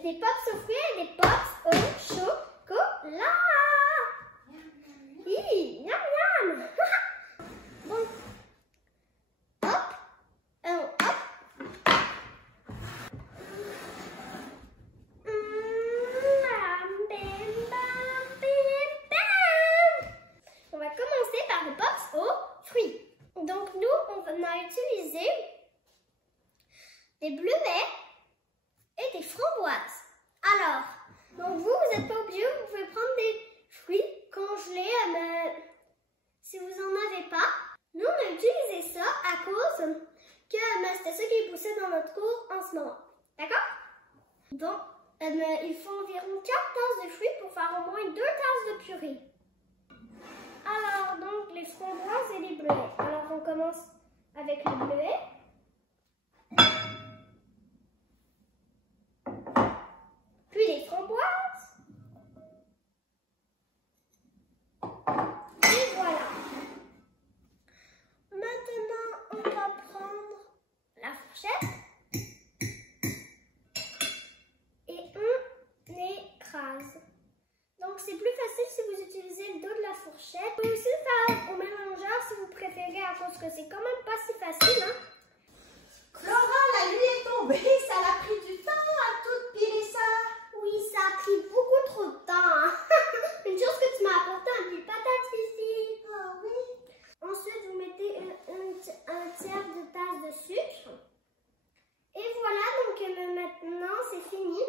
Des pops aux fruits et des pops au chocolat. Oui, miam miam. Bon. Hop. Hop. On va commencer par les pops aux fruits. Donc nous, on a utilisé des bleuets et des framboises. Alors, donc vous n'êtes pas obligé, vous pouvez prendre des fruits congelés, si vous n'en avez pas. Nous, on a utilisé ça à cause que c'était ça qui poussait dans notre cour en ce moment. D'accord? Donc, il faut environ 4 tasses de fruits pour faire au moins 2 tasses de purée. Alors, donc, les framboises et les bleuets. Alors, on commence avec les bleuets. Puis les framboises. Et voilà. Maintenant, on va prendre la fourchette. Et on écrase. Donc, c'est plus facile si vous utilisez le dos de la fourchette. Vous pouvez aussi le faire au mélangeur si vous préférez, à cause que c'est quand même pas si facile, hein. Flora, la nuit est tombée, ça a pris du temps à tout piler ça. Oui, ça a pris beaucoup trop de temps, hein. Une chose que tu m'as apporté un peu de patates ici. Ah oui. Ensuite, vous mettez un tiers de tasse de sucre. Et voilà, donc maintenant, c'est fini.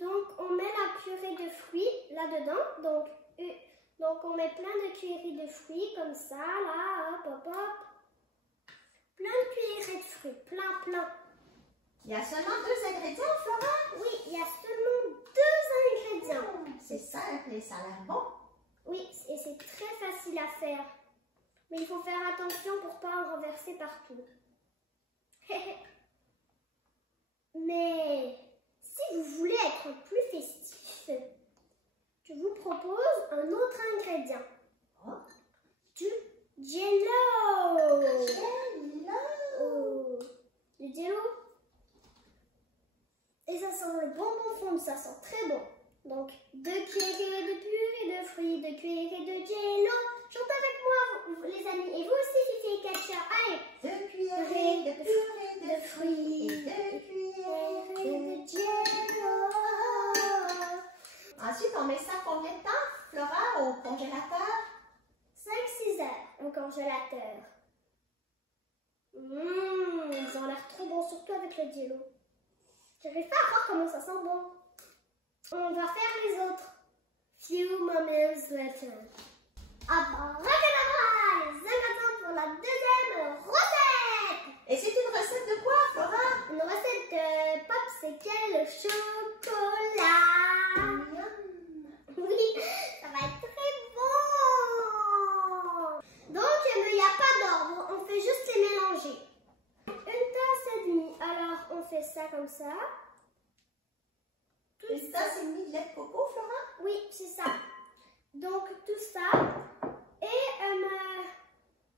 Donc, on met la purée de fruits là-dedans. Donc, on met plein de cuillerées de fruits comme ça, là, hop, hop, hop. Plein de cuillerées de fruits, plein. Il y a seulement 2 ingrédients, Flora? Oui, il y a seulement 2 ingrédients. C'est simple et ça a l'air bon. Oui, et c'est très facile à faire. Mais il faut faire attention pour ne pas en renverser partout. Mais si vous voulez être plus festif, je vous propose un autre ingrédient. Oh. Du Jell-O. Jell-O. Du Jell-O. Et ça sent le bonbon fondu, ça sent très bon. Donc, 2 cuillerées de purée de fruits, 2 cuillerées de Jell-O. Chantez avec moi, les amis. Et vous aussi, Fifi et Katia. Allez. 2 cuillerées de purée de fruits et 2 cuillerées de Jell-O. Ensuite, on met ça combien de temps, Flora, au congélateur? 5-6 heures au congélateur. Ils ont l'air trop bons, surtout avec le Jell-O. J'arrive pas à voir comment ça sent bon. On va faire les autres. Few moments later. Abracadabra, les ingrédients pour la deuxième recette. Et c'est une recette de quoi, Flora? Une recette de popsicle au chocolat. Oui, ça va être très bon. Donc, il n'y a pas d'ordre, on fait juste les mélanger. 1 tasse et demie. Alors, on fait ça comme ça. Une tasse et demie de lait de coco, Flora? Oui, c'est ça. Donc, tout ça. Et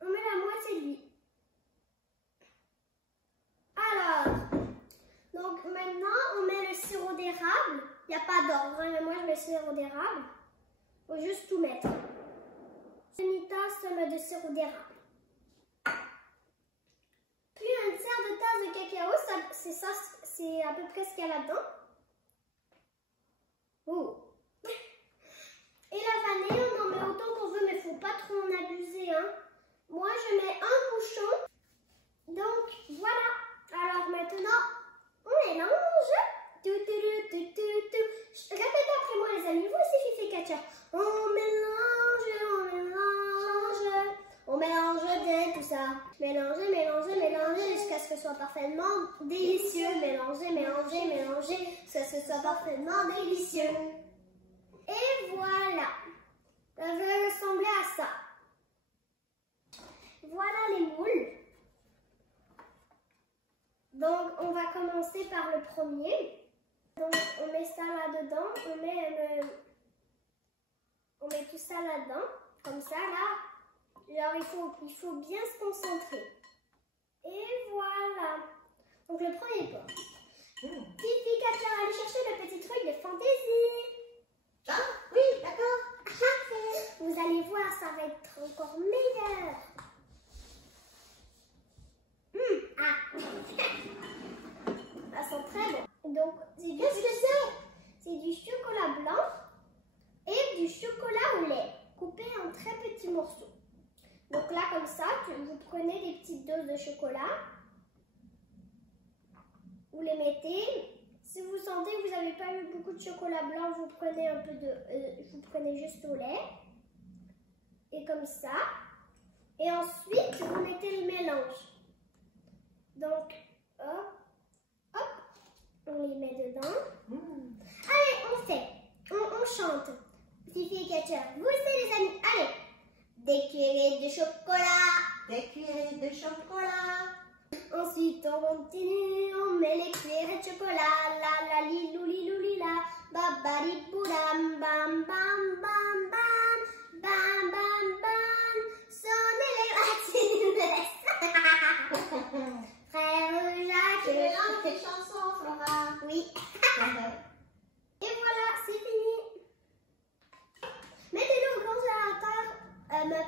on met la moitié de lui. Alors, donc maintenant, on met le sirop d'érable. Il n'y a pas d'ordre, hein, mais moi je mets le sirop d'érable. Il faut juste tout mettre. Une tasse de sirop d'érable. Puis un tiers de tasse de cacao, c'est à peu près ce qu'il y a là-dedans. Oh. Et la vanille, on en met autant qu'on veut, mais il ne faut pas trop en abuser, hein. Moi, je mets un bouchon. Donc, voilà. Alors maintenant, on mélange. Répétez après moi, les amis. Vous aussi, Fifi et Katia. On mélange. On mélange bien tout ça. Mélanger jusqu'à ce que ce soit parfaitement délicieux. Mélanger jusqu'à ce que ce soit parfaitement délicieux. Et voilà. Ça va ressembler à ça. Voilà les moules. Donc, on va commencer par le premier. Donc, on met ça là-dedans. On met tout ça là-dedans. Comme ça, là. Genre, il faut bien se concentrer. Et voilà. prenez des petites doses de chocolat. Vous les mettez. Si vous sentez que vous n'avez pas eu beaucoup de chocolat blanc, vous prenez un peu de, vous prenez juste au lait. Et comme ça. Et ensuite, vous mettez le mélange. Donc, hop, hop, on les met dedans. Allez, on fait. On chante. Fifi et Catcher, vous aussi les amis. Allez. Des cuillerées de chocolat. Des cuillerées de chocolat. Ensuite, on continue, on met les cuillerées de chocolat. La la li lou li la. Babadi boudam bam bam bam bam. Bam bam bam. Sonnez les racines. Frère Jacques. Tu mélanges tes chansons, Flora. Oui. Et voilà, c'est fini. Mettez-le au congélateur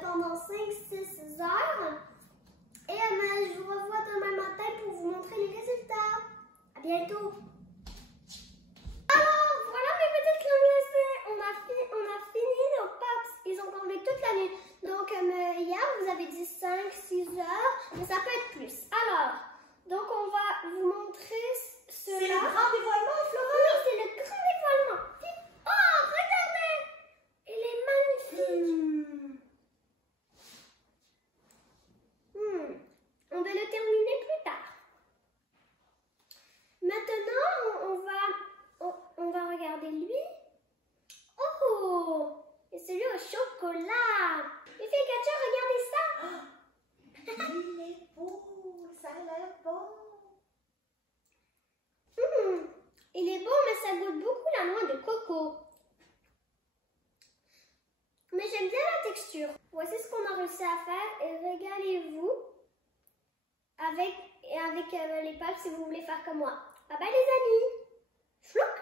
pendant 5-6 heures. Et je vous revois demain matin pour vous montrer les résultats. À bientôt. Alors, voilà mes petites crèmes glacées. On a fini nos pops. Ils ont tombé toute la nuit. Donc, hier, vous avez dit 5-6 heures. Mais ça peut être plus. Alors, donc on va vous montrer cela. C'est le grand dévoilement, Flora. Oui, c'est le grand dévoilement. Oh, regardez. Il est magnifique. On va le terminer plus tard. Maintenant, on va regarder lui. Oh, et celui au chocolat. Et fait Catcher, regardez ça. Il est beau, ça a l'air bon. Il est beau, mais ça goûte beaucoup la noix de coco. Mais j'aime bien la texture. Voici ce qu'on a réussi à faire et régalez-vous avec les papes si vous voulez faire comme moi. Bye bye les amis. Chlouc.